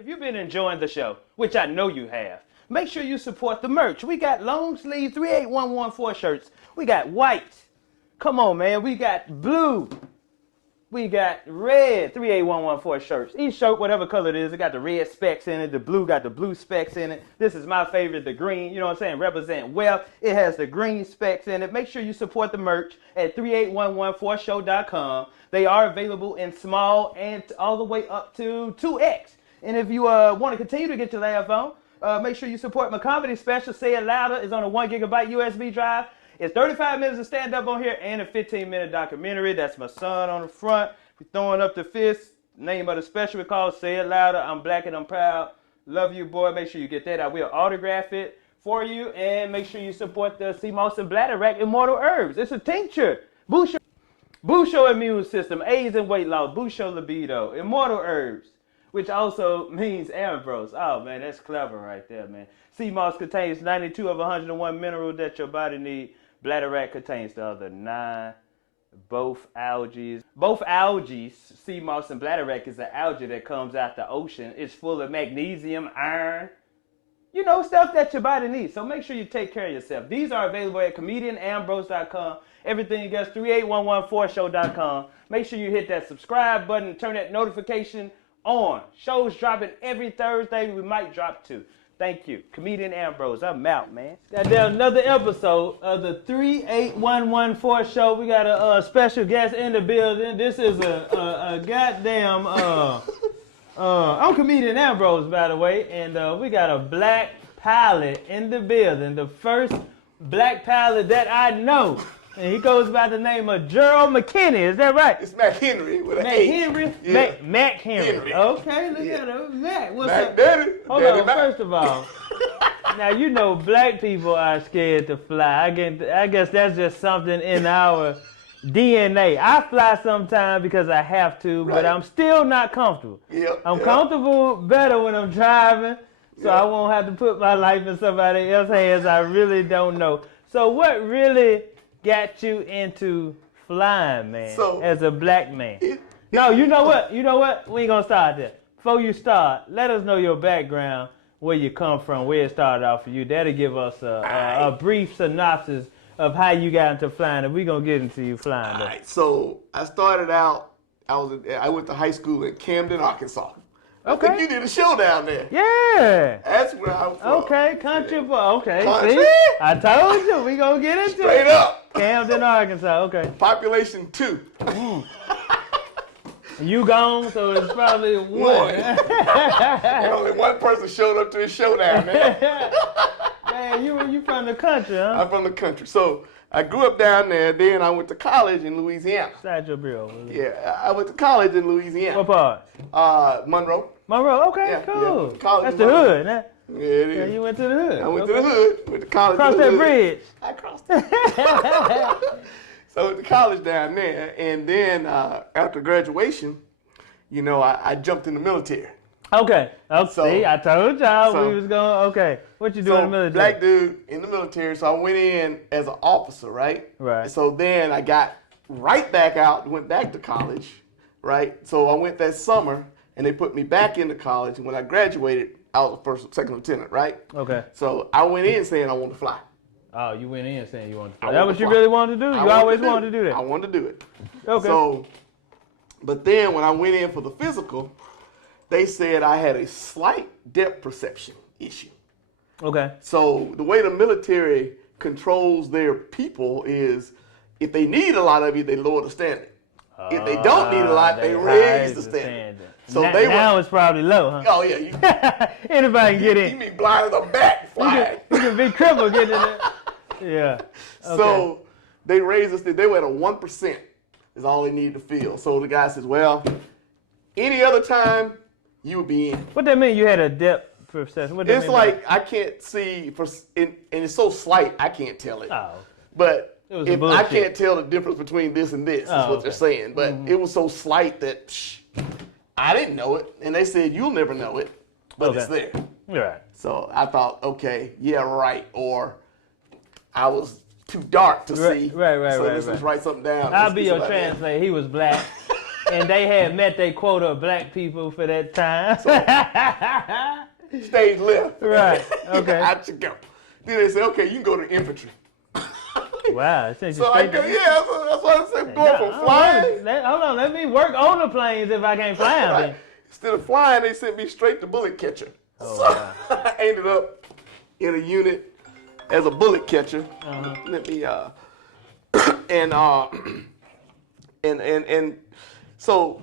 If you've been enjoying the show, which I know you have, make sure you support the merch. We got long sleeve 38114 shirts. We got white. Come on, man. We got blue. We got red 38114 shirts. Each shirt, whatever color it is, it got the red specks in it. The blue got the blue specks in it. This is my favorite, the green. You know what I'm saying? Represent wealth. It has the green specks in it. Make sure you support the merch at 38114show.com. They are available in small and all the way up to 2X. And if you want to continue to get your laugh on, make sure you support my comedy special, Say It Louder. It's on a 1 gigabyte USB drive. It's 35 minutes of stand-up on here and a 15-minute documentary. That's my son on the front. We're throwing up the fist. Name of the special is called Say It Louder. I'm black and I'm proud. Love you, boy. Make sure you get that. I will autograph it for you. And make sure you support the Seamoss and Bladderwack Immortal Herbs. It's a tincture. Boost your immune system. AIDS and weight loss. Boost your libido. Immortal Herbs, which also means Ambrose. Oh, man, that's clever right there, man. Seamoss contains 92 of 101 minerals that your body needs. Bladderwack contains the other 9. Both algae, Seamoss and Bladderwack is an algae that comes out the ocean. It's full of magnesium, iron, you know, stuff that your body needs. So make sure you take care of yourself. These are available at comedianambrose.com. Everything else, 38114show.com. Make sure you hit that subscribe button, turn that notification on. Shows dropping every Thursday. We might drop 2. Thank you. Comedian Ambrose. I'm out, man. There's another episode of the 38114 show. We got a special guest in the building. This is a goddamn, I'm Comedian Ambrose, by the way, and we got a black pilot in the building. The first black pilot that I know. And he goes by the name of Gerald Mchenry. Is that right? It's Mchenry with an H. Mchenry? Yeah. Mchenry. Okay, look at him. Mac, what's up? Daddy. Hold Daddy on, Mac. first of all, now you know black people are scared to fly. I guess that's just something in our DNA. I fly sometimes because I have to, but I'm still not comfortable. I'm comfortable better when I'm driving, so I won't have to put my life in somebody else's hands. I really don't know. So what really got you into flying, man, as a black man? No, you know what? We ain't gonna start there. Before you start, let us know your background, where you come from, where it started out for you. That'll give us a brief synopsis of how you got into flying, and we're gonna get into you flying. All right, so I started out, I went to high school in Camden, Arkansas. Okay. I think you did a show down there. Yeah. That's where I'm from. Okay, country boy. Okay, Country? see? I told you, we gonna get into Straight it. up. Camden, Arkansas, okay. Population 2. You gone, so it's probably 1. And only one person showed up to his show down there. Man, you from the country, huh? I'm from the country. So I grew up down there, then I went to college in Louisiana. Side your bill. Yeah, I went to college in Louisiana. What part? Monroe. Monroe, okay, Yeah, cool. yeah, college That's in the Monroe. hood, huh? Yeah, it is. Yeah, you went to the hood. I went to the hood, went to college. Cross in the that hood. bridge. I crossed it. So I went to college down there, and then after graduation, you know, I jumped in the military. Okay. So- See, I told y'all so- we was going, okay. What you do in the military? Black dude in the military, so I went in as an officer, right? Right. So then I got right back out, went back to college, right? So I went that summer, and they put me back into college, and when I graduated, I was a second lieutenant, right? Okay. So I went in saying I wanted to fly. Oh, you went in saying you wanted to I fly. That wanted what to you fly. really wanted to do? I You always to do wanted it. to do that? I wanted to do it. Okay. So, but then when I went in for the physical, they said I had a slight depth perception issue. Okay. So the way the military controls their people is if they need a lot of you, they lower the standard. If they don't need a lot, they raise the standard. So now it's probably low, huh? Oh yeah. Anybody can get in. You mean blind in the back flying. You can be crippled getting in there. Yeah. Okay. So they raised us. They were at a 1% is all they needed to feel. So the guy says, well, any other time you would be in. What that mean? You had a depth perception? What that It's mean like I can't see and it's so slight I can't tell it. Oh. But It was I can't tell the difference between this and this, is what okay. they're saying. But it was so slight that I didn't know it. And they said, you'll never know it, but it's there. Right. So I thought, okay, yeah, right. Or I was too dark to see. Right. So let's just write something down. I'll be your translator. He was black. And they had met their quota of black people for that time. Stage left. Right. Okay. Out you go. Then they say, okay, you can go to infantry. Wow. So I go, yeah, that's why I said going from flying. Hold on, let me work on the planes if I can't fly them. Right. Instead of flying, they sent me straight to bullet catcher. Oh, so wow. I ended up in a unit as a bullet catcher. Let me and so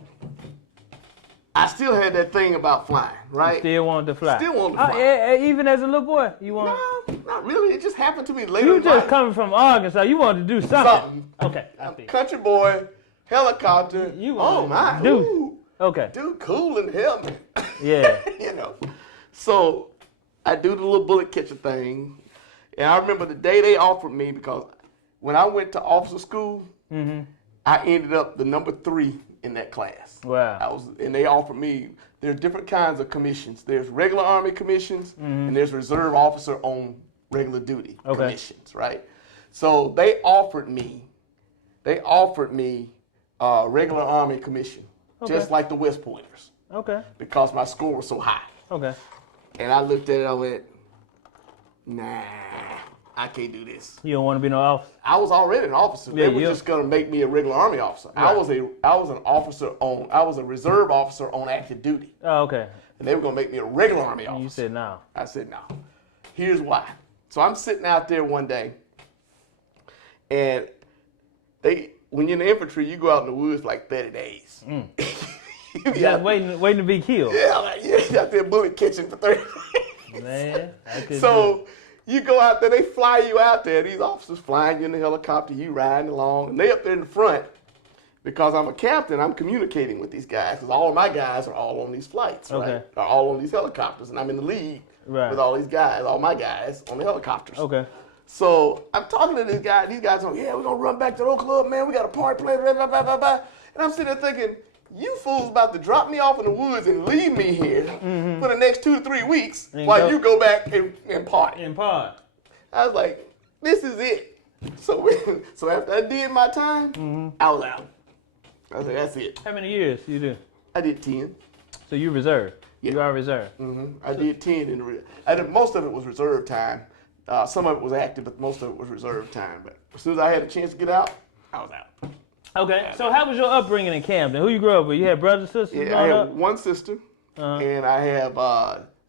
I still had that thing about flying, right? Still wanted to fly. Still wanted to fly. Even as a little boy, you want? No, not really. It just happened to me later. You just coming from Arkansas. You wanted to do something. Okay. Country boy, helicopter. Oh my. Dude. Okay. Dude, cool in hell, man. Yeah. You know. So I do the little bullet catcher thing, and I remember the day they offered me, because when I went to officer school, I ended up the number 3 in that class. Wow. And they offered me, there's different kinds of commissions. There's regular Army commissions, and there's reserve officer on regular duty commissions, right? So they offered me regular Army commission, just like the West Pointers. Okay. Because my score was so high. Okay. And I looked at it, I went, nah, I can't do this. You don't want to be no officer? I was already an officer. Yeah, they were just gonna make me a regular Army officer. Right. I was a reserve officer on active duty. Oh, okay. And they were gonna make me a regular Army officer. And you said no. I said no. Here's why. So I'm sitting out there one day, and when you're in the infantry, you go out in the woods like 30 days. Just waiting to be killed. Yeah, you're out there bullet catching for 30 days. Man, I could you go out there, they fly you out there. These officers flying you in the helicopter, you riding along, and they up there in the front. Because I'm a captain, I'm communicating with these guys, because all of my guys are all on these flights, right? Are all on these helicopters, and I'm in the lead with all these guys, all my guys on the helicopters. Okay. So I'm talking to these guys. These guys are like, yeah, we're going to run back to the old club, man. We got a party planned, blah, blah, blah, blah, blah. And I'm sitting there thinking, you fools about to drop me off in the woods and leave me here for the next 2 to 3 weeks while you go back and party. And party. I was like, this is it. So after I did my time, I was out. I was like, that's it. How many years you do? I did 10. So you reserve? Yeah. You are reserve? I did 10 in the most of it was reserve time. Some of it was active, but most of it was reserve time. But as soon as I had a chance to get out, I was out. Okay. So how was your upbringing in Camden? Who you grew up with? You had brothers, sisters? Yeah, I have one sister, and I have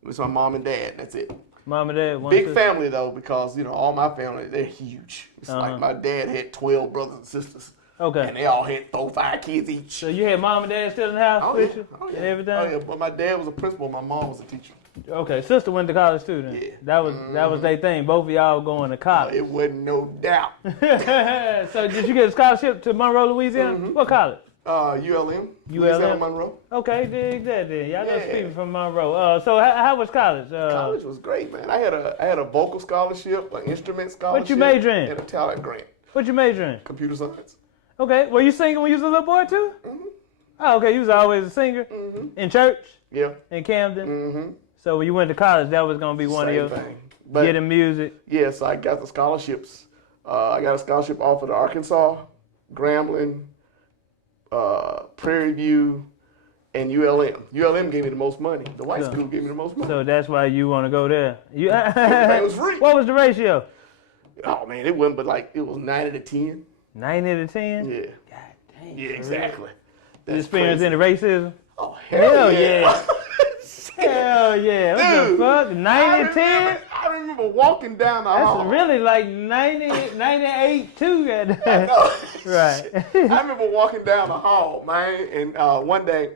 it's my mom and dad. That's it. Mom and dad. One Big sister. family though, because all my family, they're huge. It's like my dad had 12 brothers and sisters. Okay. And they all had 4, 5 kids each. So you had mom and dad still in the house with you? And everything? Oh yeah, but my dad was a principal, my mom was a teacher. Okay, sister went to college too then? Yeah. That was their thing. Both of y'all going to college. It wasn't no doubt. So did you get a scholarship to Monroe, Louisiana? What college? ULM. Louisiana Monroe. Okay, dig that then. Y'all know people from Monroe. So how was college? College was great, man. I had a vocal scholarship, an instrument scholarship. What you major in? And a talent grant. What you major in? Computer science. Okay. Were you singing when you was a little boy too? Oh, okay. You was always a singer? In church? Yeah. In Camden? So when you went to college, that was going to be one of your thing. Getting music? Yes, I got the scholarships. I got a scholarship offered to Arkansas, Grambling, Prairie View, and ULM. ULM gave me the most money. The white school gave me the most money. So that's why you want to go there. Everything was free. What was the ratio? Oh, man, it wasn't, but it was 90 to 10. 90 to 10? Yeah. God dang. Yeah, exactly. You experienced any racism? Oh, hell yeah. Hell yeah. What Dude, the fuck? 90 10? I remember walking down the hall. That's really like 98 too. Right. Right. I remember walking down the hall, man, and one day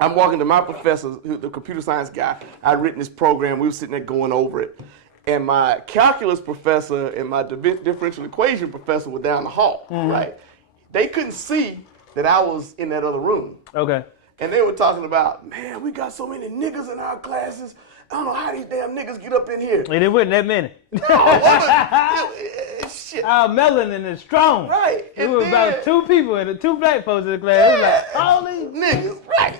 I'm walking to my professor, the computer science guy. I'd written this program. We were sitting there going over it. And my calculus professor and my differential equation professor were down the hall, right? They couldn't see that I was in that other room. Okay. And they were talking about, man, we got so many niggas in our classes. I don't know how these damn niggas get up in here. And it wasn't that many. Shit. Our melanin is strong. Right. It was about 2 people and 2 black folks in the class. It was like, all these niggas. Right.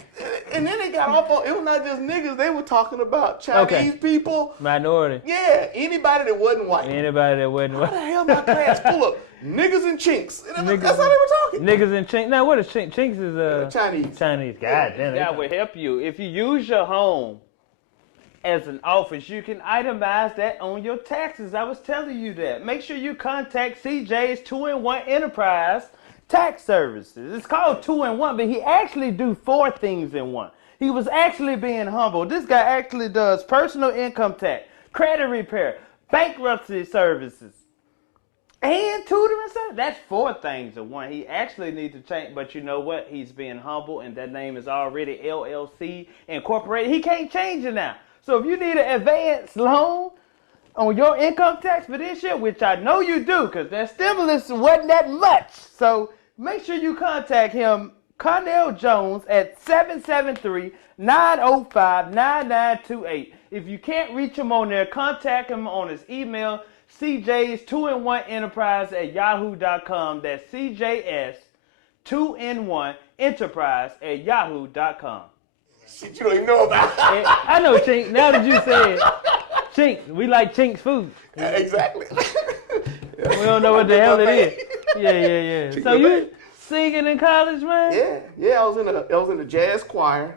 And then they got off on, it was not just niggas, they were talking about Chinese people. Minority. Yeah, anybody that wasn't white. Anybody that wasn't white. How the hell my class full of niggas and chinks? That's how they were talking. Niggas and chinks. Now, what is chinks? Chinks is Chinese. Chinese. God damn it. That would help you. If you use your home as an office, you can itemize that on your taxes. I was telling you that. Make sure you contact CJ's 2-in-1 Enterprise Tax Services. It's called 2-in-1, but he actually do 4 things in one. He was actually being humble. This guy actually does personal income tax, credit repair, bankruptcy services, and tutoring services. That's 4 things in one. He actually needs to change, but you know what? He's being humble, and that name is already LLC Incorporated. He can't change it now. So if you need an advance loan on your income tax for this year, which I know you do, because that stimulus wasn't that much. So make sure you contact him, Connell Jones, at 773-905-9928. If you can't reach him on there, contact him on his email, cjs2in1enterprise@yahoo.com. That's cjs2in1enterprise@yahoo.com. Shit you don't even know about. I know Chink. Now that you say it, Chink, we like Chink's food. Yeah, exactly. We don't know what the hell it is. Yeah. So you singing in college, man? Yeah. I was in the jazz choir.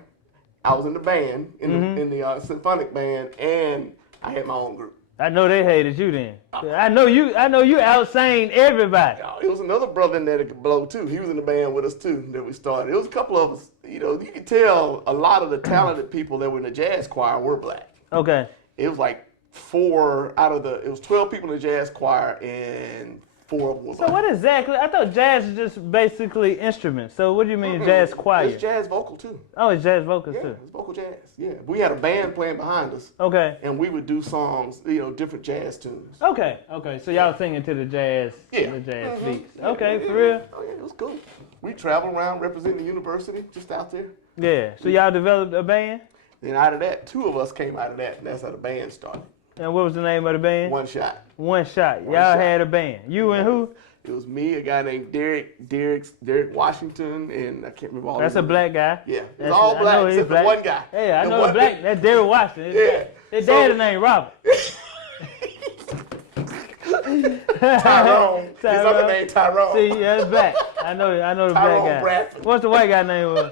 I was in the band, in the symphonic band, and I had my own group. I know they hated you then. I know you outsang everybody. It was another brother in there that could blow too. He was in the band with us too that we started. It was a couple of us. You know, you could tell a lot of the talented people that were in the jazz choir were black. Okay. It was like 4 out of it was 12 people in the jazz choir and 4 of them were black. So what exactly? I thought jazz is just basically instruments. So what do you mean jazz choir? It's jazz vocal too. Oh, it's jazz vocals too. Yeah, it's vocal jazz. Yeah, we had a band playing behind us. Okay. And we would do songs, different jazz tunes. Okay. So y'all singing to the jazz, the jazz beats. Okay, for real. Oh yeah, it was cool. We traveled around representing the university, just out there. Yeah. So y'all developed a band? Then out of that, 2 of us came out of that, and that's how the band started. And what was the name of the band? One Shot. One Shot. Y'all had a band. You and who? It was me, a guy named Derek Washington, and I can't remember all. That's a black guy. Yeah, it's all black except for one guy. Yeah, I know the black. That's Derek Washington. His dad's name Robert. Tyrone. His other name Tyrone. See, that's black. I know the black guy. Bradford. What's the white guy name?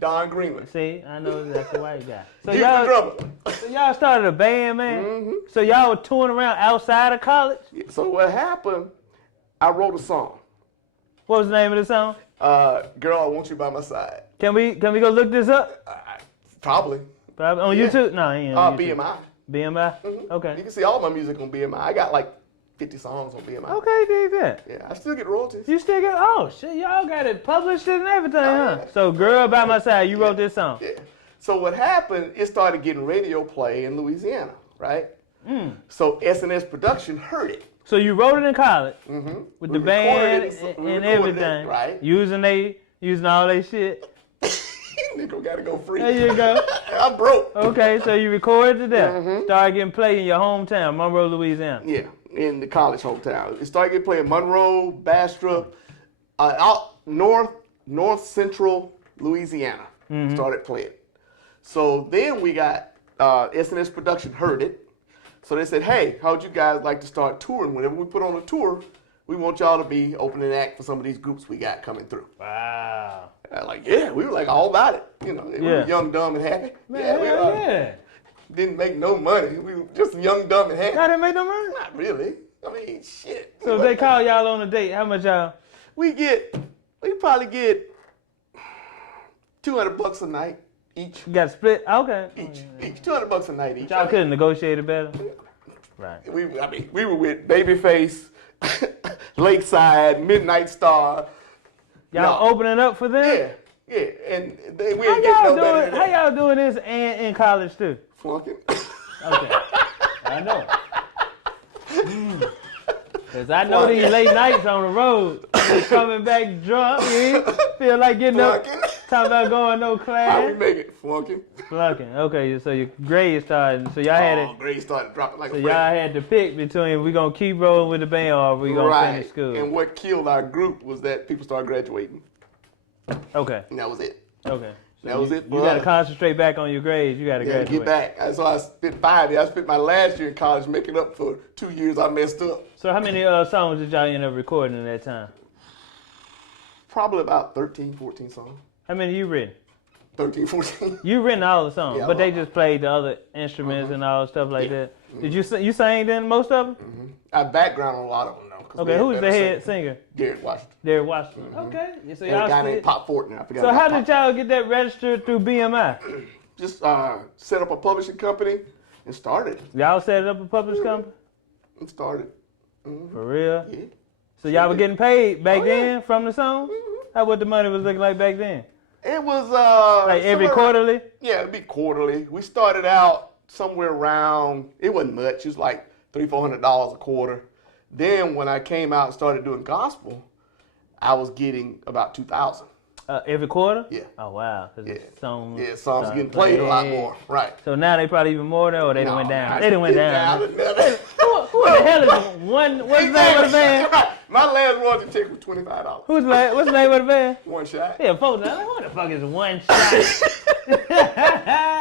Don Greenland. See, I know that's the white guy. So He's the drummer. So y'all started a band, man. So y'all were touring around outside of college. Yeah, so what happened? I wrote a song. What was the name of the song? Girl, I Want You by My Side. Can we go look this up? Probably. On YouTube? No, he ain't on YouTube. BMI. BMI? Okay. You can see all my music on BMI. I got like 50 songs on BMI. Okay, David. Yeah, I still get royalties. You still get, oh shit, y'all got it published and everything, huh? Yeah. So Girl by My Side, you wrote this song. Yeah. So what happened, it started getting radio play in Louisiana, right? So S&S Production heard it. So you wrote it in college with the band and everything, right? Using all they shit. Nigga gotta go free. There you go. I'm broke. Okay, so you recorded it there. Started getting played in your hometown, Monroe, Louisiana. Yeah, in the college hometown. It started getting played in Monroe, Bastrop, out north central Louisiana. Started playing. So then we got S&S Production heard it. So they said, hey, how would you guys like to start touring? Whenever we put on a tour, we want y'all to be opening act for some of these groups we got coming through. Wow. We were like all about it. We were young, dumb, and happy. Man, Didn't make no money. We were just young, dumb, and happy. Y'all didn't make no money? Not really. I mean, shit. So if they call y'all on a date, how much y'all? We probably get $200 a night each. You got split? Okay. Each $200 a night each. Y'all could have negotiated better. Right. We were with Babyface, Lakeside, Midnight Star. Y'all opening up for them? Yeah. And we ain't getting no better than that. How y'all doing this and in college too? Flunking. Okay. I know. Because I know these late nights on the road. Coming back drunk. You feel like getting Flunking. up. Talking about going no class. How we make it? Flunking. Flunking. Okay, so your grades started. So y'all had grades started dropping like so a y'all had to pick between we gonna keep rolling with the band or we gonna finish school. And what killed our group was that people started graduating. Okay. And that was it. Okay. That was it for You got to us. concentrate back on your grades. You got to Yeah, graduate. get back. So I spent 5 years. I spent my last year in college making up for 2 years I messed up. So how many songs did y'all end up recording in that time? Probably about 13, 14 songs. How many you written? 13, 14. You written all the songs, Yeah, but they well, just played the other instruments and all stuff like that. Mm-hmm. Did you sang then most of them? I background on a lot of them though. Okay, who's the head singer? Gerald Washington. Derek Washington. Okay, so And a y'all guy still- named Pop Fortner. I forgot So about how Pop. did y'all get that registered through BMI? Just set up a publishing company and started. Y'all set up a publishing company? And started. For real? Yeah. So y'all were getting paid back Oh, yeah. then from the songs? How what the money was looking like back then? It was Like every somewhere- quarterly? Yeah, it'd be quarterly. We started out somewhere around. It wasn't much. It was like $300-400 a quarter. Then when I came out and started doing gospel, I was getting about $2,000. Every quarter? Yeah. Oh wow. 'Cause the Yeah. songs Yeah, songs started getting played a lot playing. more. Right. So now they probably even more now, or they done went down. They done went down. Who Who the hell is one? What's the name of the band? My last royalty check was $25. What's the name of the band? One shot. Yeah, folks. What the fuck is one shot?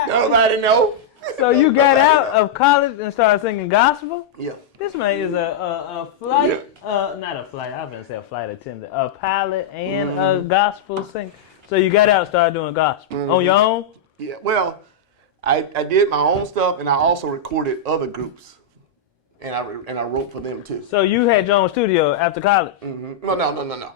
Nobody know. So you got out of college and started singing gospel? Yeah. This man is a flight, not a flight, I was going to say a flight attendant, a pilot and a gospel singer. So you got out and started doing gospel on your own? Yeah. Well, I did my own stuff, and I also recorded other groups, and I wrote for them too. So you had your own studio after college? No.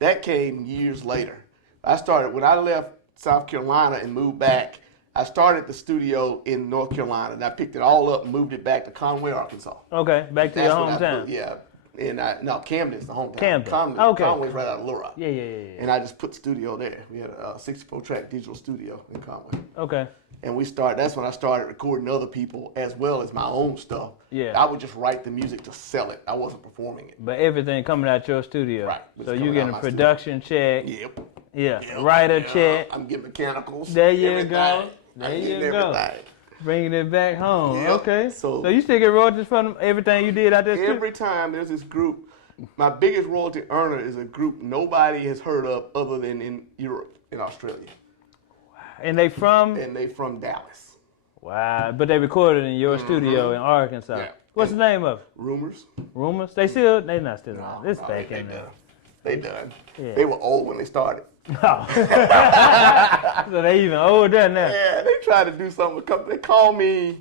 That came years later. I started when I left South Carolina and moved back. I started the studio in North Carolina, and I picked it all up and moved it back to Conway, Arkansas. Okay, back to That's your when I hometown. put- yeah. And Camden's the hometown. Camden. Okay. Conway's right out of Little Rock. Yeah. And I just put the studio there. We had a 64-track digital studio in Conway. Okay. And that's when I started recording other people as well as my own stuff. Yeah. I would just write the music to sell it. I wasn't performing it. But everything coming out your studio. Right. So It's you coming getting out a my production check. Yep. Yeah. Writer check. I'm getting mechanicals. There you everything. go. There I'm you getting go. everything. Bringing it back home. Yep. Okay. So you still get royalties from everything you did out there? every time there's this group, my biggest royalty earner is a group nobody has heard of other than in Europe and Australia. And they from? And they from Dallas. Wow. But they recorded in your studio in Arkansas. Yeah. What's the name of it? Rumors? Rumors? They not still on. It's back in there. They done. Yeah. They were old when they started. Oh. So they even older now. Yeah, they tried to do something. They called me,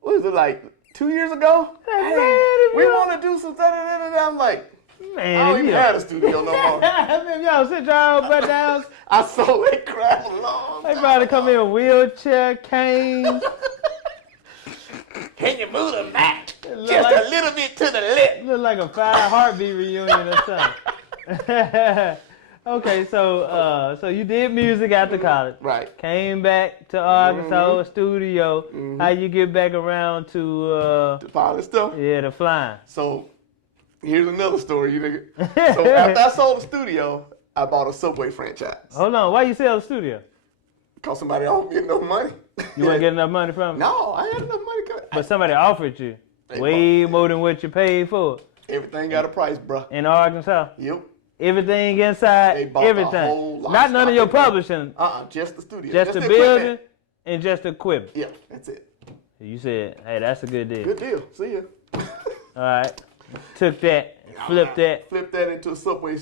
what was it, like 2 years ago? Man, We want to do some da-da-da-da-da. I'm like, Man, I don't if even you- have a studio no more. If y'all sit y'all butt down, I sold that crap a long they time probably come in ago. with wheelchair, canes. Can you move the mat look just like- a little bit to the left? Look like a 5 Heartbeat reunion or something. Okay, so you did music after college. Right. Came back to Arkansas studio. How you get back around to To file this stuff. the flying? So here's another story, you nigga. So after I sold the studio, I bought a Subway franchise. Hold on, why you sell the studio? Because somebody offered me enough money. You wasn't getting enough money from it? No, I had enough money coming. But somebody offered you They way bought- more than what you paid for Everything got a price, bruh. in Arkansas. Yep. Everything They inside, bought the everything. whole lot. Not none of your publishing, Just the studio. just the equipment. building and just the equipment. Yeah, that's it. You said, hey, that's a good deal. Good deal. See ya. All right. Took that, flipped that. Flipped that into a Subway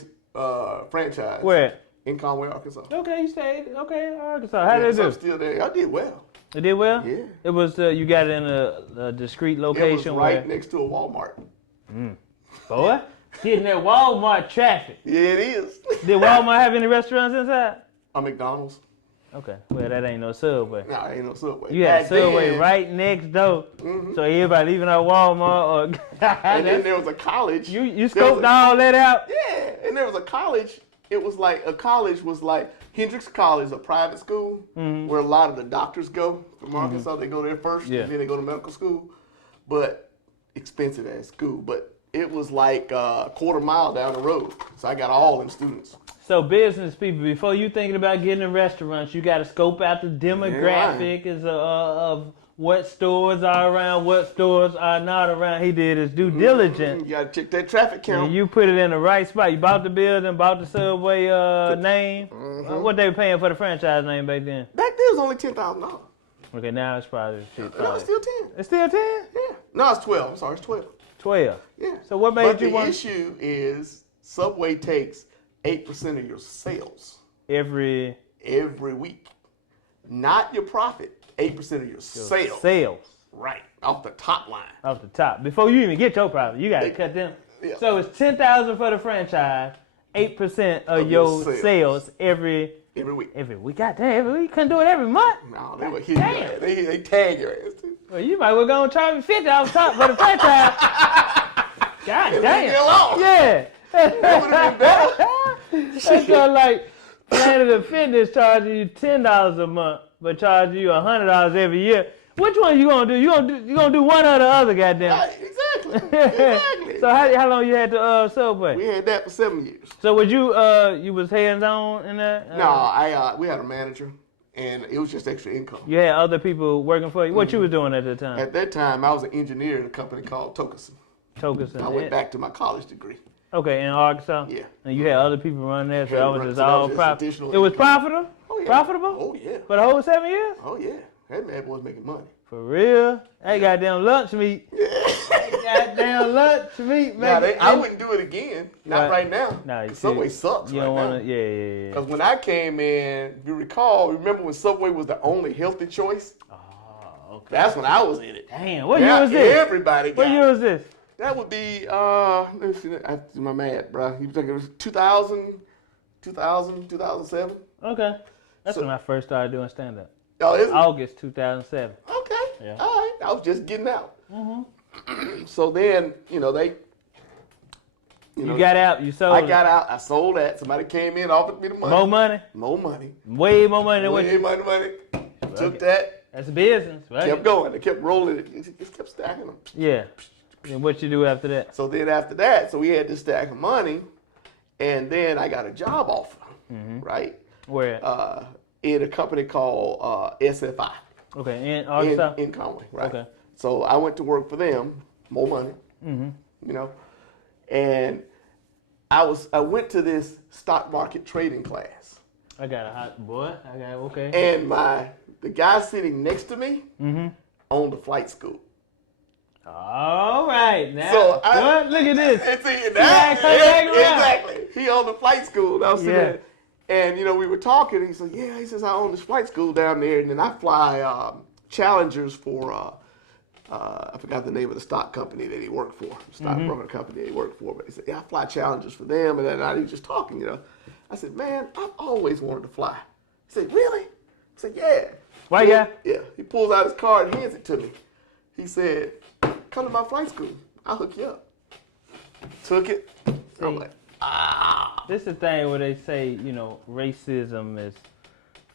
franchise. Where? In Conway, Arkansas. Okay, you stayed. Okay, Arkansas. How Yeah, did so it I'm do? still there. I did well. It did well? Yeah. It was, you got it in a discreet It was location right where, next to a Walmart. boy, getting that Walmart traffic. Yeah, it is. Did Walmart have any restaurants inside? A McDonald's. Okay, well, that ain't no Subway. No, ain't no Subway. You had Back Subway then- right next door, so everybody leaving out Walmart or And then there was a college. you There was scoped all that out. Yeah, and there was a college. It was like a college was like Hendrix College, a private school where a lot of the doctors go from Arkansas. They go there first, Yeah. and then they go to medical school. But expensive as school. But it was like a quarter mile down the road. So I got all them students. So business people, before you thinking about getting in restaurants, you got to scope out the demographic of what stores are around, what stores are not around. He did his due diligence. You got to check that traffic count. And you put it in the right spot. You bought the building, bought the Subway name. What they were paying for the franchise name back then? Back then it was only $10,000. Okay, now it's probably No, it's still 10. It's still 10? Yeah. No, it's 12. I'm sorry, it's 12. 12. Yeah. So what made you want? The issue is Subway takes 8% of your sales every week, not your profit. 8% of your sales. Sales. Right, off the top line. Off the top. Before you even get your profit, you got to cut them. Yeah. So it's $10,000 for the franchise, 8% of your sales every week. Every week. God damn, every week. Couldn't do it every month. No, they would hit your ass. They tag your ass too. Well, you might well go and charge me $50 off top for the franchise. God damn. Leave me alone. Yeah. That would have been better. That's just like Planet Fitness charging you $10 a month, but charging you $100 every year. Which one you gonna do? You gonna do one or the other, goddamn. Right, exactly. So how long you had the Subway? We had that for 7 years. So was you was hands on in that? No, we had a manager, and it was just extra income. You had other people working for you. What you was doing at that time? At that time, I was an engineer in a company called Tokuson. I went back to my college degree. Okay, in Arkansas. Yeah. And you had other people running there, so that was just all profitable. It income. was profitable. Oh yeah. Profitable. Oh yeah. For the whole 7 years. Oh yeah. That man was making money. For real? That goddamn lunch meat. That goddamn lunch meat, man. I wouldn't do it again. Not right now. No, Subway sucks you right don't now. wanna, yeah. Because when I came in, if you remember when Subway was the only healthy choice? Oh, okay. That's when I was in it. Damn, what year was this? Everybody got What year was this? That would be, let me see, I have to do my math, bro. You think it was 2000, 2007? Okay. That's when I first started doing stand-up. Oh, is it? August 2007. Okay. Yeah. All right. I was just getting out. So then, you got out, you sold I got out, I sold that. Somebody came in, offered me the money. More money? More money. Way more money than what you... Way more money. Took that. That's a business, right? Kept going. They kept rolling it. Just kept stacking them. Yeah. And what you do after that? So then after that, we had this stack of money, and then I got a job offer, right? Where? In a company called SFI. Okay, in Arkansas? In Conway, right? Okay. So I went to work for them, more money, and I went to this stock market trading class. I got a hot boy. Okay. And the guy sitting next to me owned the flight school. All right, now so look at this. Exactly. He owned the flight school. And I was sitting there, and we were talking. And he said, "Yeah," he says, "I own this flight school down there, and then I fly Challengers for I forgot the name of the stock company that he worked for, stockbroker company that he worked for. But he said, "Yeah, I fly Challengers for them." And then he was just talking, I said, "Man, I've always wanted to fly." He said, "Really?" I said, "Yeah." Why, yeah? Yeah. He pulls out his card and hands it to me. He said, "Come to my flight school. I'll hook you up." Took it. I'm like, This is the thing where they say, racism is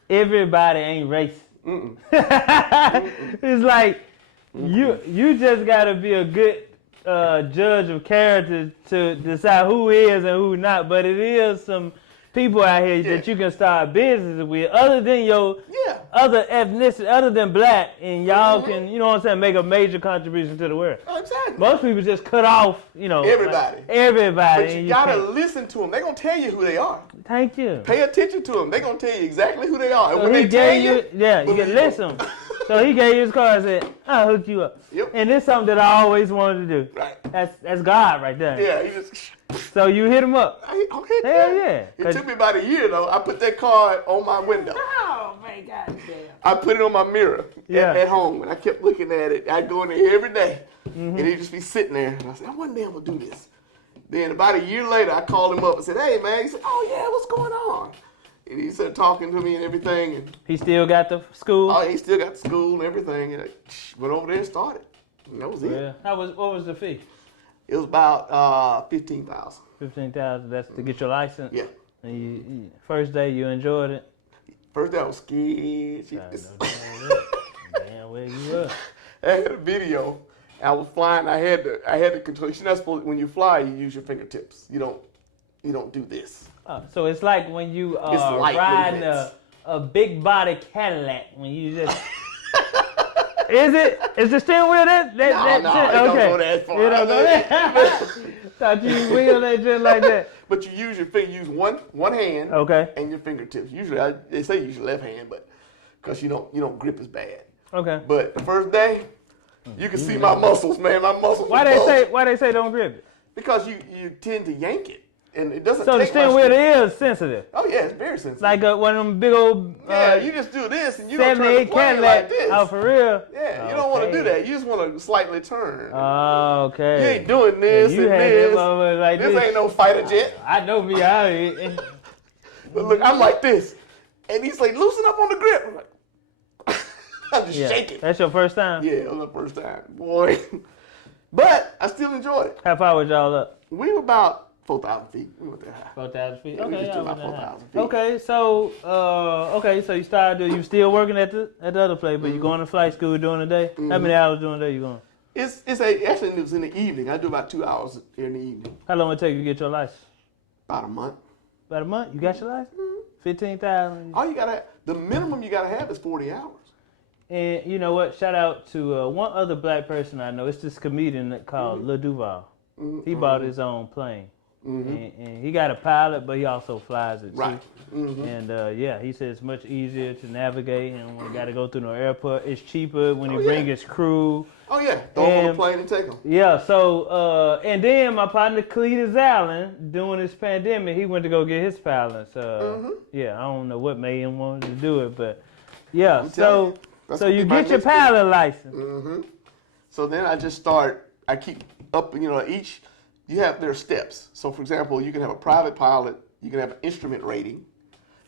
everybody ain't racist. It's like you just gotta be a good judge of character to decide who is and who not. But it is some people out here that you can start businesses with, other than your other ethnicity, other than black, and y'all can, make a major contribution to the world. Exactly. Most people just cut off, everybody. Everybody. But you gotta listen to them. They're gonna tell you who they are. Thank you. Pay attention to them. They're gonna tell you exactly who they are. And So when they tell you, you can listen. So he gave you his card and said, "I'll hook you up." Yep. And this is something that I always wanted to do. Right. That's God right there. Yeah, he just. So you hit him up. Okay. Hell yeah. It took me about a year though. I put that card on my window. Oh my God damn. I put it on my mirror at home, and I kept looking at it. I'd go in there every day, and he'd just be sitting there. And I said, "One day I'm gonna do this." Then about a year later, I called him up and said, "Hey man," he said, "Oh yeah, what's going on?" And he started talking to me and everything. And he still got the school? Oh, he still got the school and everything. And I went over there and started. And that was it. What was the fee? It was about $15,000. $15,000. That's to get your license. Yeah. And you first day you enjoyed it. First day I was scared. Damn, where you were? I had a video. I was flying. I had to control. You're not supposed. When you fly, you use your fingertips. You don't don't do this. So it's like when you light riding movements. a big body Cadillac when you just. Is it? Is the steering wheel that? No, okay. don't go that far. You don't go that. Thought you wheel that just like that. But you use your finger. Use one hand. Okay. And your fingertips. Usually, they say use your left hand, but because you don't grip as bad. Okay. But the first day, you can see my muscles, man. My muscles. Why they say don't grip it? Because you tend to yank it, and it doesn't. So the take steering much wheel is sensitive. Oh yeah, it's very sensitive. Like one of them big old. Yeah, you just do this, and you don't turn the 78 plane Cadillac. like this. Oh, for real? Yeah, you don't want to do that. You just want to slightly turn. Oh, okay. You ain't doing this you and had this. that like This ain't no fighter jet. I know me out here. But look, I'm like this, and he's like, loosen up on the grip. I'm like, I'm just shaking. That's your first time? Yeah, it was the first time, boy. But I still enjoyed it. How far was y'all up? We were about 4,000 feet. We went that high. 4,000 feet. Yeah, we Okay, just did about 4,000 feet. Okay, so you started. You still working at the other place, but you going to flight school during the day. How many hours during the day you going? Actually it was in the evening. I do about 2 hours in the evening. How long it take you to get your license? About a month. About a month. You got your license? 15,000. All you gotta, the minimum you gotta have is 40 hours. And you know what? Shout out to one other black person I know. It's this comedian called Lil Duval. He bought his own plane. And he got a pilot, but he also flies it too. Right. And he said it's much easier to navigate, and when you got to go through no airport, it's cheaper when he bring his crew. Oh yeah, throw them on the plane and take them. Yeah. So and then my partner Cletus Allen, during this pandemic, he went to go get his pilot. Yeah, I don't know what made him want to do it, but yeah. So you get your pilot license. So then I keep up. There are steps. So for example, you can have a private pilot, you can have an instrument rating,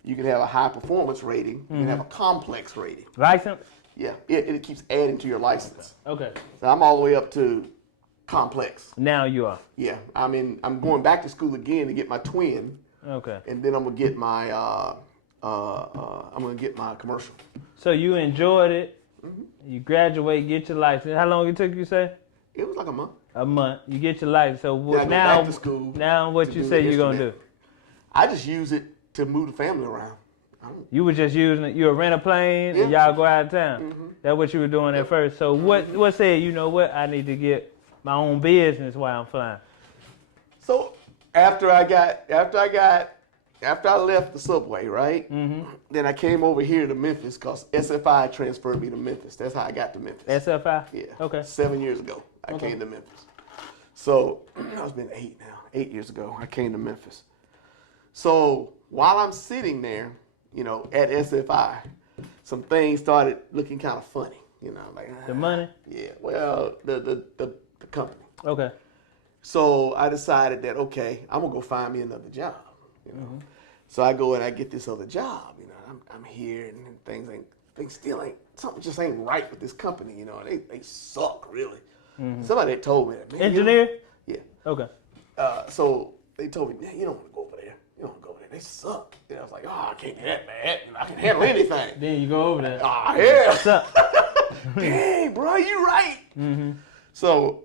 you can have a high performance rating, you can have a complex rating. License? Yeah, it keeps adding to your license. Okay. So I'm all the way up to complex. Now you are. Yeah, I'm going back to school again to get my twin. Okay. And then I'm gonna get my commercial. So you enjoyed it. You graduate, get your license. How long it took you say? It was like a month. A month. You get your license. So Then I go now, back to school now what you say you're gonna do? I just use it to move the family around. You were just using it. You would rent a plane and y'all go out of town. That's what you were doing at first. So what said, you know what? I need to get my own business while I'm flying. So after I left the subway, right? Then I came over here to Memphis because SFI transferred me to Memphis. That's how I got to Memphis. SFI? Yeah. Okay. 7 years ago, I came to Memphis. So it's been 8 now. 8 years ago, I came to Memphis. So while I'm sitting there, at SFI, some things started looking kind of funny. Like the money? Yeah. Well, the company. Okay. So I decided that I'm gonna go find me another job. So I go and I get this other job. I'm here and something just ain't right with this company. They suck really. Somebody had told me that. Man, Engineer? Yeah. Okay. So they told me, man, you don't want to go over there. You don't want to go over there. They suck. And I was like, I can't get that bad. I can handle anything. Then you go over there. Yeah. What's up? Dang, bro, you right. So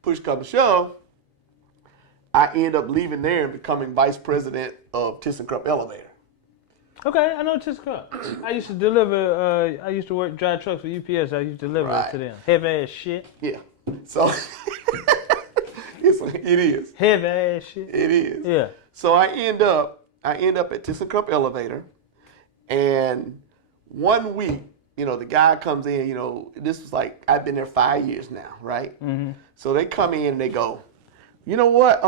push come to shove, I end up leaving there and becoming vice president of ThyssenKrupp Elevator. Okay, I know ThyssenKrupp. I used to deliver. I used to drive trucks for UPS. I used to deliver it to them. Heavy ass shit. Yeah. So it is. Heavy ass shit. It is. Yeah. So I end up at ThyssenKrupp Elevator, and 1 week, the guy comes in. This was like I've been there 5 years now, right? So they come in and they go, you know what?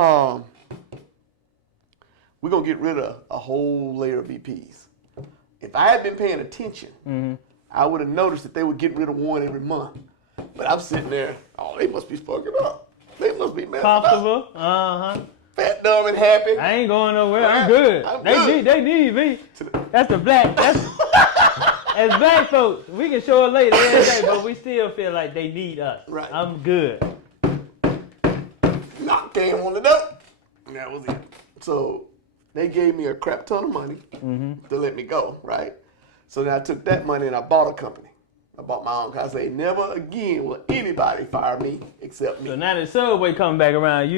We're gonna get rid of a whole layer of VPs. If I had been paying attention, I would have noticed that they would get rid of one every month. But I'm sitting there, they must be fucking up. They must be messing comfortable. up. Fat, dumb, and happy. I ain't going nowhere. I'm good. They need me. That's the black. As black folks, we can show it later every day, but we still feel like they need us. Right. I'm good. Knock came on the door. And that was it. So they gave me a crap ton of money to let me go, right? So then I took that money and I bought a company. I bought my own car. I say, never again will anybody fire me except me. So now the Subway coming back around.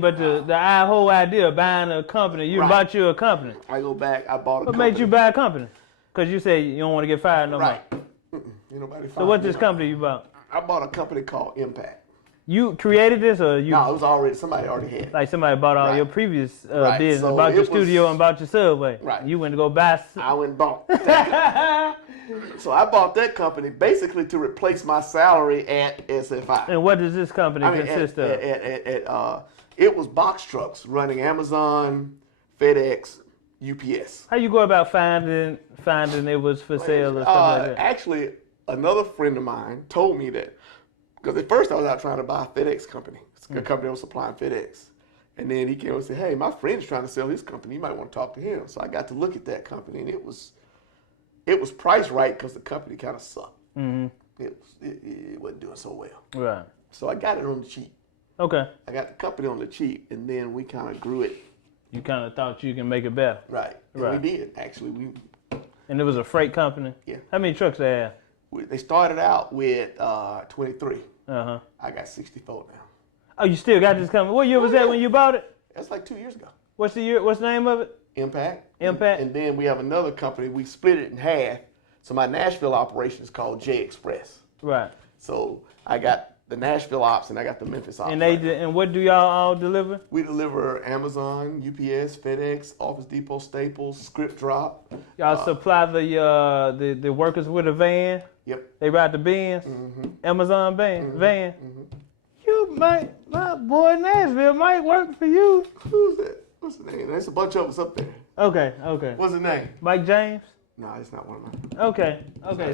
But the whole idea of buying a company, you bought you a company. I go back, I bought a company. What made you buy a company? Because you say you don't want to get fired no more. Right. Ain't nobody fired So what's this company you bought? I bought a company called Impact. You created this or you? No, it was somebody already had it. Like somebody bought all your previous business, So bought your studio and bought your Subway. Right. You went to go buy. I went and bought that. So I bought that company basically to replace my salary at SFI. And what does this company consist of? It was box trucks running Amazon, FedEx, UPS. How you go about finding it was for sale or stuff like that? Actually, another friend of mine told me that, because at first I was out trying to buy a FedEx company. It's a company that was supplying FedEx. And then he came and said, hey, my friend's trying to sell his company. You might want to talk to him. So I got to look at that company, and it was priced right because the company kind of sucked. Mm-hmm. It wasn't doing so well. Right. So I got it on the cheap. Okay. I got the company on the cheap, and then we kind of grew it. You kind of thought you can make it better. Right. And we did, actually. And it was a freight company? Yeah. How many trucks they have? They started out with 23. Uh-huh. I got 64 now. Oh, you still got this company? What year was that when you bought it? That's like 2 years ago. What's the year? What's the name of it? Impact. Impact. And then we have another company. We split it in half. So my Nashville operation is called J Express. Right. So I got the Nashville ops and I got the Memphis ops. And what do y'all all deliver? We deliver Amazon, UPS, FedEx, Office Depot, Staples, Script Drop. Y'all supply the workers with a van? Yep. They ride the Benz? Mm-hmm. Amazon van? Mm-hmm. You might, my boy Nashville might work for you. Who's that? What's the name? There's a bunch of us up there. Okay. What's the name? Mike James? No, it's not one of mine. Okay.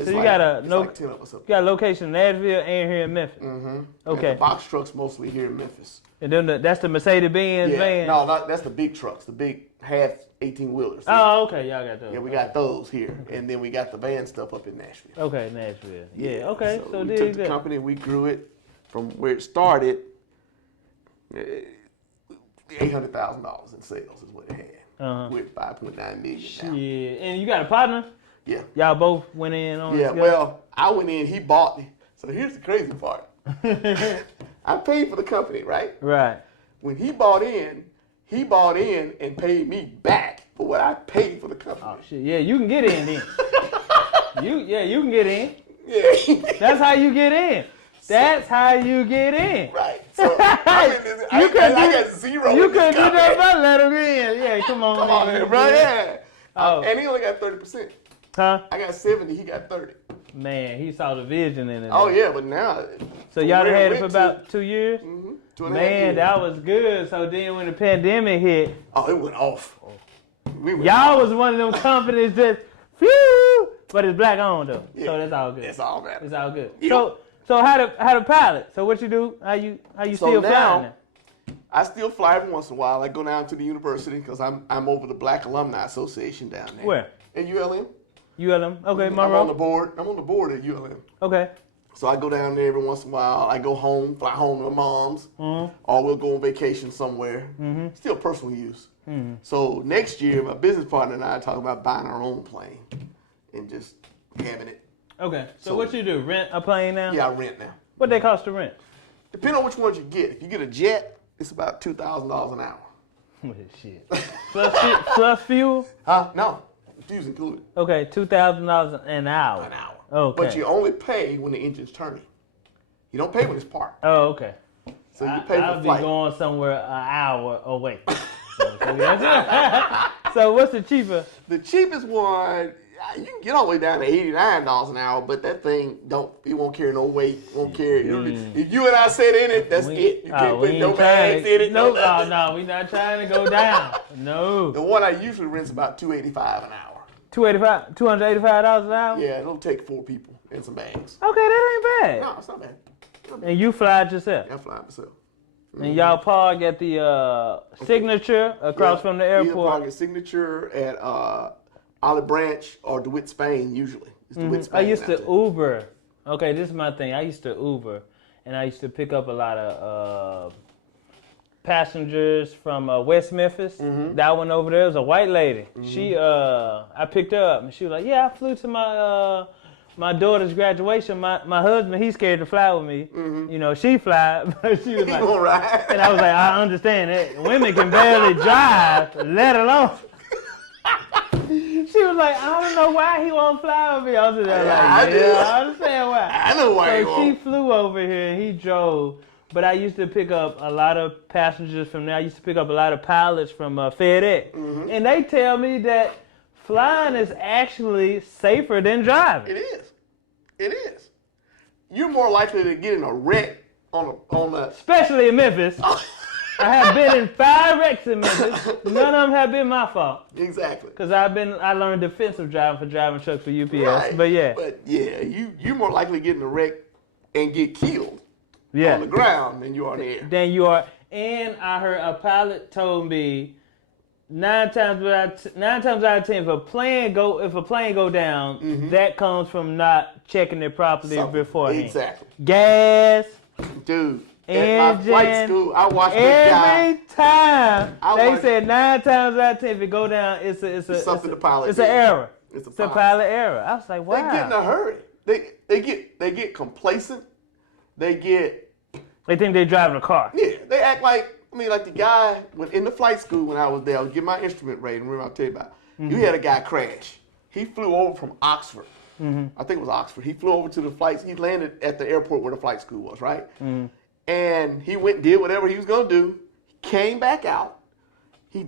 So you got a like 10 of us up there. You got a location in Nashville and here in Memphis. Mm-hmm. Okay. And the box trucks mostly here in Memphis. And then that's the Mercedes-Benz van? No, that's the big trucks, the big half 18-wheelers. Oh, okay. Y'all got those. Yeah, we got those here. And then we got the van stuff up in Nashville. Okay, Nashville. Yeah, okay. So we took the company, we grew it from where it started. $800,000 in sales is what it had, with 5.9 million now. Yeah, and you got a partner? Yeah. Y'all both went in on it? Yeah, well, I went in, he bought me. So here's the crazy part. I paid for the company, right? Right. When he bought in and paid me back for what I paid for the company. Oh, shit. Yeah, you can get in then. you can get in. Yeah. That's how you get in. That's how you get in. Right. So I got zero. You couldn't do nothing but let him in. Yeah, come on in, bro. Yeah. And he only got 30%. Huh? I got 70. He got 30. Man, he saw the vision in it. Oh yeah, but now. So y'all had it for about 2 years. Mm-hmm. 2.5 Man, years. that was good. So then when the pandemic hit, it went off. Y'all was one of them companies that, phew, but it's black owned though. Yeah. So that's all good. It's all bad. It's all good. Yep. So how the pilot? So what you do? How you still flying now? I still fly every once in a while. I go down to the university because I'm over the Black Alumni Association down there. Where? At ULM. ULM. Okay, Monroe. I'm on the board at ULM. Okay. So I go down there every once in a while. I go home, fly home to my mom's, or we'll go on vacation somewhere. Mm-hmm. Still personal use. Mm-hmm. So next year, my business partner and I are talking about buying our own plane and just having it. Okay. So what you do? Rent a plane now? Yeah, I rent now. What they cost to rent? Depending on which ones you get. If you get a jet, it's about $2,000 an hour. What shit? plus fuel? No. Fuel's included. Okay, $2,000 an hour. An hour. Okay. But you only pay when the engine's turning. You don't pay when it's parked. Oh, okay. So you pay for I'll flight. be going somewhere an hour away. So what's the cheapest? The cheapest one, you can get all the way down to $89 an hour, but that thing it won't carry no weight, won't carry. If you and I sit in it, that's it. You can't put no bags in it. No, we're not trying to go down. No. The one I usually rent's about $285 an hour. $285 an hour? Yeah, it'll take 4 people and some bags. Okay, that ain't bad. No, it's not bad. And you fly it yourself? Yeah, I fly it myself. Mm-hmm. And y'all park at the Signature across from the airport? Either park at Signature at Olive Branch or DeWitt, Spain, usually. It's DeWitt, Spain. I used to Uber. Okay, this is my thing. I used to Uber, and I used to pick up a lot of passengers from West Memphis. Mm-hmm. That one over there was a white lady. Mm-hmm. I picked her up, and she was like, "Yeah, I flew to my daughter's graduation, my husband, he's scared to fly with me. You know, she fly, but she was like, all right. and I was like, I understand that. Women can barely drive, let alone. She was like, I don't know why he won't fly with me. I was like, I understand why. I know why he So won't. she flew over here and he drove. But I used to pick up a lot of passengers from there. I used to pick up a lot of pilots from FedEx. And they tell me that flying is actually safer than driving. It is. It is. You're more likely to get in a wreck on a. Especially in Memphis. I have been in 5 wrecks in Memphis. None of them have been my fault. Exactly. Because I learned defensive driving for driving trucks for UPS. Right. But yeah. But yeah, you're more likely to get in a wreck and get killed on the ground than you are in the air. Then you are. And I heard a pilot told me 9 times out of 10, if a plane go down, that comes from not checking it properly beforehand. Exactly. Gas. Dude. Engine, at my flight school, I watched this guy. Every time they said 9 times out of 10, if it go down, it's something the pilot It's did. an error. It's a pilot error. I was like, wow. They get in a hurry. They get complacent. They think they're driving a car. Yeah. They act like the guy in the flight school when I was there. I was getting my instrument rating. Remember I'll tell you about. You had a guy crash. He flew over from Oxford. I think it was Oxford. He flew over to the flights. He landed at the airport where the flight school was, right? And he went and did whatever he was going to do. He came back out. He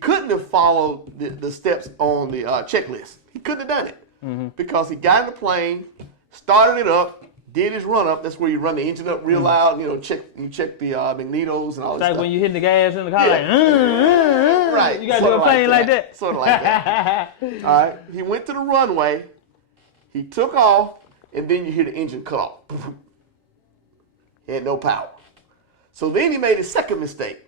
couldn't have followed the steps on the checklist. He couldn't have done it because he got in the plane, started it up, did his run up. That's where you run the engine up real loud. Check the magnetos and all that stuff. Like when you hit the gas in the car, right. You got to do a plane like that. Sort of like that. All right. He went to the runway. He took off, and then you hear the engine cut off. He had no power. So then he made his second mistake.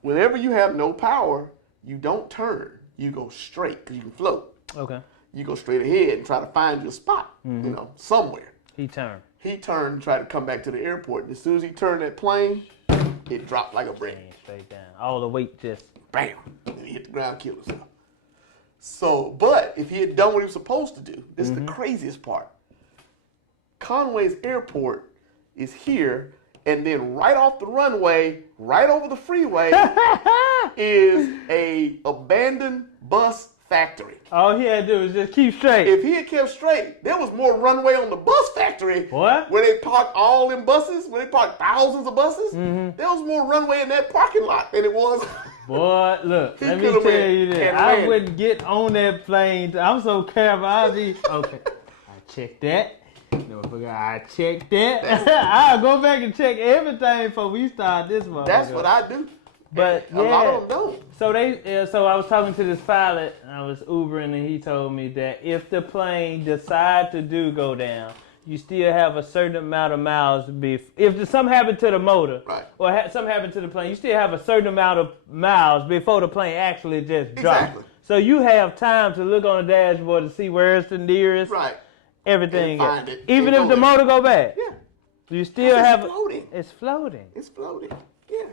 Whenever you have no power, you don't turn. You go straight because you can float. Okay. You go straight ahead and try to find your spot, somewhere. He turned. He turned and tried to come back to the airport. And as soon as he turned that plane, it dropped like a brick. Straight down. All the weight just. Bam. And he hit the ground, killed himself. So, but if he had done what he was supposed to do, this is the craziest part. Conway's airport is here, and then right off the runway, right over the freeway, is a abandoned bus factory. All he had to do was just keep straight. If he had kept straight, there was more runway on the bus factory. What? Where they parked all them buses, where they parked thousands of buses. There was more runway in that parking lot than it was. Boy, look, let me tell you this. I wouldn't get on that plane. I'm so careful. I'll be, okay, I checked that. No, I checked that. I'll go back and check everything before we start this one. That's what I do. But a lot of them don't. So I was talking to this pilot. I was Ubering, and he told me that if the plane decide to go down, you still have a certain amount of miles to be. If something happened to the motor, right, or something happened to the plane, you still have a certain amount of miles before the plane actually just drops. Exactly. So you have time to look on the dashboard to see where's the nearest. Right. Everything. Find it. Even if the motor go bad. Yeah. You still have. Floating. It's floating. It's floating. Yeah.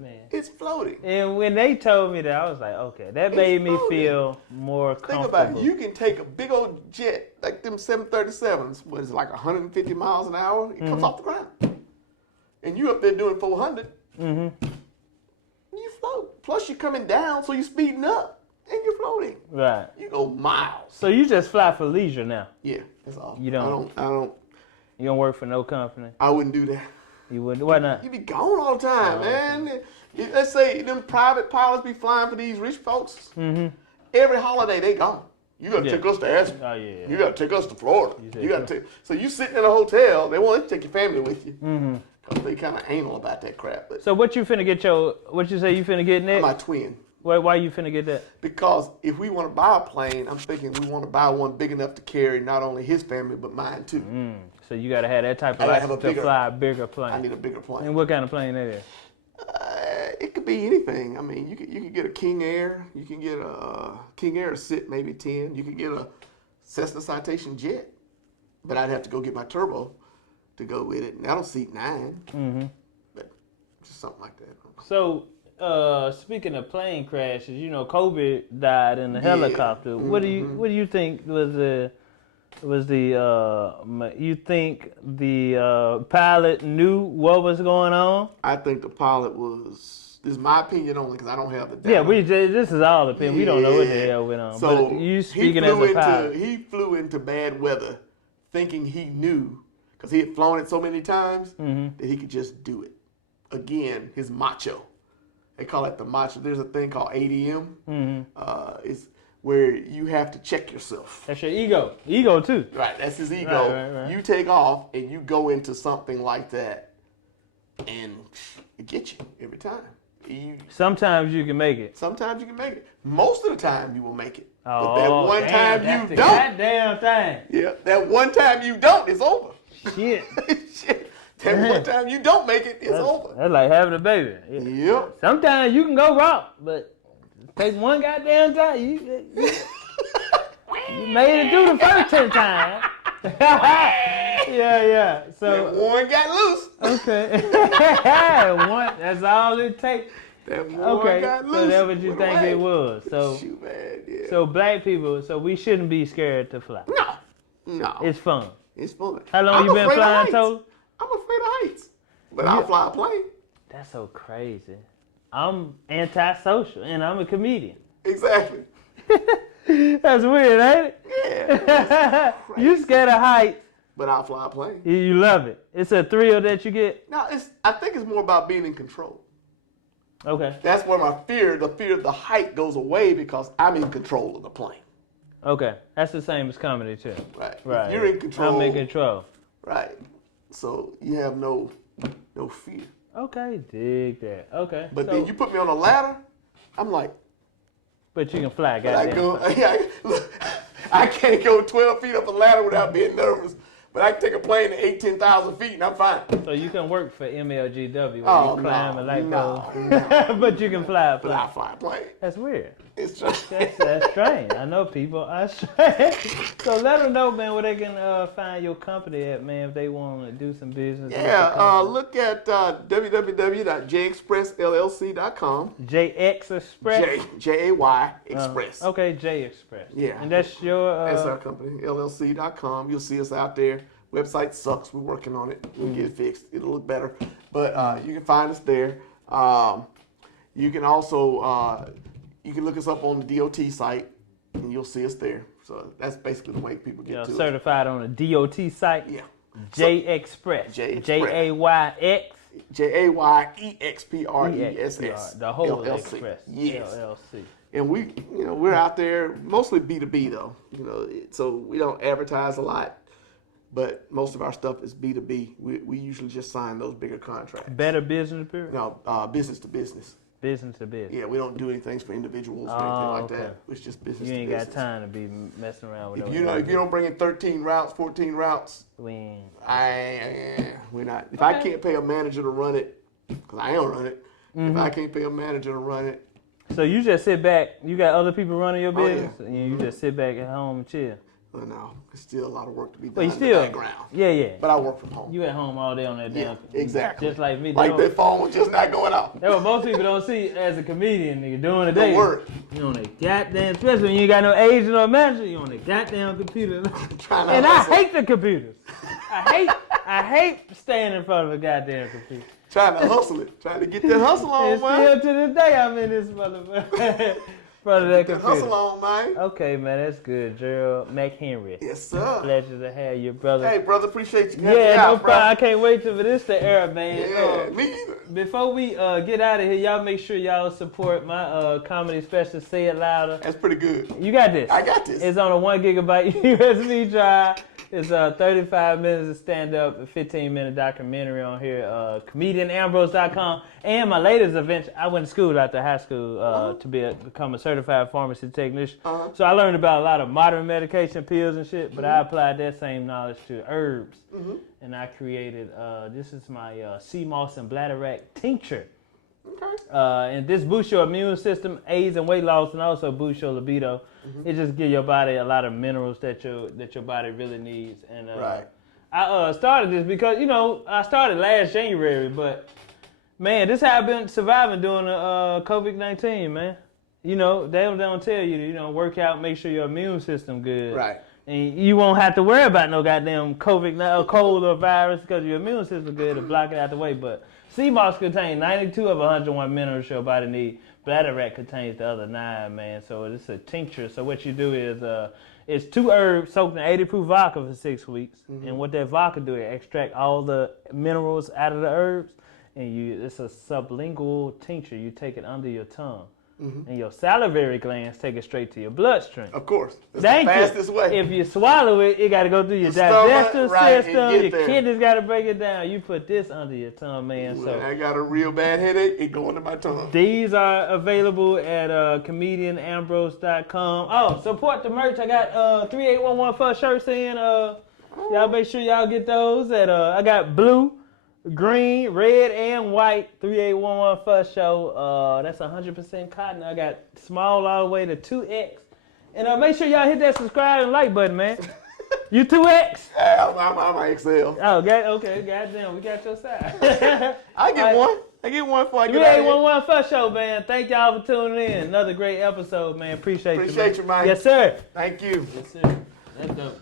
Man. It's floating. And when they told me that, I was like, okay, that made me feel more comfortable. Think about it. You can take a big old jet, like them 737s, what is it, like 150 miles an hour? It comes off the ground. And you up there doing 400. You float. Plus you're coming down, so you're speeding up. And you're floating. Right. You go miles. So you just fly for leisure now? Yeah, that's all. You don't? I don't. You don't work for no company? I wouldn't do that. You wouldn't? Why not? You be gone all the time, man. Let's say them private pilots be flying for these rich folks. Every holiday they gone. You got to take us to Aspen. Oh, yeah. You got to take us to Florida. You got to take. So you sitting in a hotel. They won't let you take your family with you. Cause they kind of anal about that crap. But so what you finna get what you say you finna get next? my twin. Why you finna get that? Because if we want to buy a plane, I'm thinking we want to buy one big enough to carry not only his family but mine too. So you gotta have that type of license to fly a bigger plane. I need a bigger plane. And what kind of plane that is? It could be anything. I mean, you could get a King Air. You can get a King Air sit maybe 10. You could get a Cessna Citation jet, but I'd have to go get my turbo to go with it, and that'll seat 9. But just something like that. So. Speaking of plane crashes, Kobe died in the helicopter. What do you think was Was you think the pilot knew what was going on? I think the pilot was. This is my opinion only because I don't have the data. Yeah, this is all opinion. We don't know what the hell went on. So but you speaking as a pilot. He flew into bad weather, thinking he knew because he had flown it so many times that he could just do it. Again, his macho. They call it the macho. There's a thing called ADM. It's where you have to check yourself. That's your ego. Ego too. Right, that's his ego. Right. You take off and you go into something like that, and it gets you every time. Sometimes you can make it. Sometimes you can make it. Most of the time you will make it. Oh, but that one time you don't. Goddamn thing. Yeah, that one time you don't, it's over. Shit. Shit. That one time you don't make it, it's over. That's like having a baby. Yep. Sometimes you can go wrong, but take one goddamn time. You made it through the first 10 times. Yeah. So that one got loose. Okay. One. That's all it takes. That one got loose. So that's what you think it was. So shoot, man, yeah. So black people. So we shouldn't be scared to fly. No. It's fun. It's fun. How long you been flying, Tola? I'm afraid of heights, but I'll fly a plane. That's so crazy. I'm antisocial and I'm a comedian. Exactly. That's weird, ain't it? Yeah. You scared of heights. But I'll fly a plane. You love it. It's a thrill that you get. No, I think it's more about being in control. Okay. That's where the fear of the height goes away because I'm in control of the plane. Okay. That's the same as comedy too. Right. Right. You're in control. I'm in control. Right. So you have no fear. Okay, dig that. Okay. But then you put me on a ladder, I'm like. But you can fly, goddamn. Look, I can't go 12 feet up a ladder without being nervous. But I can take a plane to 10,000 feet and I'm fine. So you can work for MLGW when you climb no. But you can fly a plane. But I fly a plane. That's weird. It's just that's strange. I know people are strange. So let them know, man, where they can find your company at, man, if they want to do some business. Yeah, look at www.jexpressllc.com. JX Express? J-A-Y Express. Okay, J Express. Yeah. And that's your... that's our company, LLC.com. You'll see us out there. Website sucks. We're working on it. We'll get it fixed. It'll look better. But you can find us there. You can also... you can look us up on the DOT site, and you'll see us there. So that's basically the way people get to us. Certified on a DOT site? Yeah. J Express. J-A-Y-X. J-A-Y-E-X-P-R-E-S-S. The whole LLC. Express. Yes. LLC. And we're out there mostly B2B though. So we don't advertise a lot, but most of our stuff is B2B. We usually just sign those bigger contracts. Better Business Bureau? No, business to business. Business to business. Yeah, we don't do anything for individuals or anything like that. It's just business to business. You ain't got time to be messing around with if you don't bring in 13 routes, 14 routes, we're not. If I can't pay a manager to run it, because I don't run it, if I can't pay a manager to run it. So you just sit back, you got other people running your business, yeah. and you just sit back at home and chill. Well, no, there's still a lot of work to be done in the background. Yeah. But I work from home. You at home all day on that damn. Exactly. Just like me. Like that phone was just not going out. That's what most people don't see as a comedian, nigga, doing a day. The work. You on the goddamn, especially when you ain't got no agent or manager, you on the goddamn computer. And I hate the computers. I hate staying in front of a goddamn computer. Trying to hustle it. Trying to get that hustle on, and man. Still to this day, I'm in this motherfucker. Front of that computer. Hustle on, man. Okay, man, that's good. Gerald Mchenry. Yes, sir. Pleasure to have you, brother. Hey, brother, appreciate you. Yeah, no problem. I can't wait for this to air, man. Yeah, me either. Before we get out of here, y'all make sure y'all support my comedy special, Say It Louder. That's pretty good. You got this. I got this. It's on a 1 gigabyte USB drive. It's 35 minutes of stand-up, a 15-minute documentary on here, comedianambrose.com. And my latest event, I went to school after high school to become a certified pharmacy technician. So I learned about a lot of modern medication, pills and shit, but I applied that same knowledge to herbs. And I created, this is my Seamoss and Bladderwack tincture. Okay. And this boosts your immune system, aids in weight loss, and also boosts your libido. It just gives your body a lot of minerals that your body really needs. And right. I started this because I started last January, but man, this how I've been surviving during COVID-19, man. They don't tell you to work out, make sure your immune system good. Right. And you won't have to worry about no goddamn COVID, cold or virus because your immune system is good to block it out the way. But Seamoss contains 92 of 101 minerals your body needs. Bladderwack contains the other 9, man. So it's a tincture. So what you do is it's 2 herbs soaked in 80 proof vodka for 6 weeks. Mm-hmm. And what that vodka do, it extract all the minerals out of the herbs. And it's a sublingual tincture. You take it under your tongue. Mm-hmm. And your salivary glands take it straight to your bloodstream. Of course. That's the fastest way. If you swallow it, it got to go through your digestive system. Your kidneys got to break it down. You put this under your tongue, man. When I got a real bad headache, it go under my tongue. These are available at comedianambrose.com. Oh, support the merch. I got 3811 Fuss shirts in. Y'all make sure y'all get those. I got blue, green, red, and white 3811 Fuss show. That's 100% cotton. I got small all the way to 2X. And make sure y'all hit that subscribe and like button, man. You 2X? Yeah, I'm XL. Oh, okay. Goddamn, we got your side. I get one. I get one before I get out of here. 3811 Fuss show, man. Thank y'all for tuning in. Another great episode, man. Appreciate you, man. Appreciate you, man. Yes, sir. Thank you. Yes, sir. That's dope.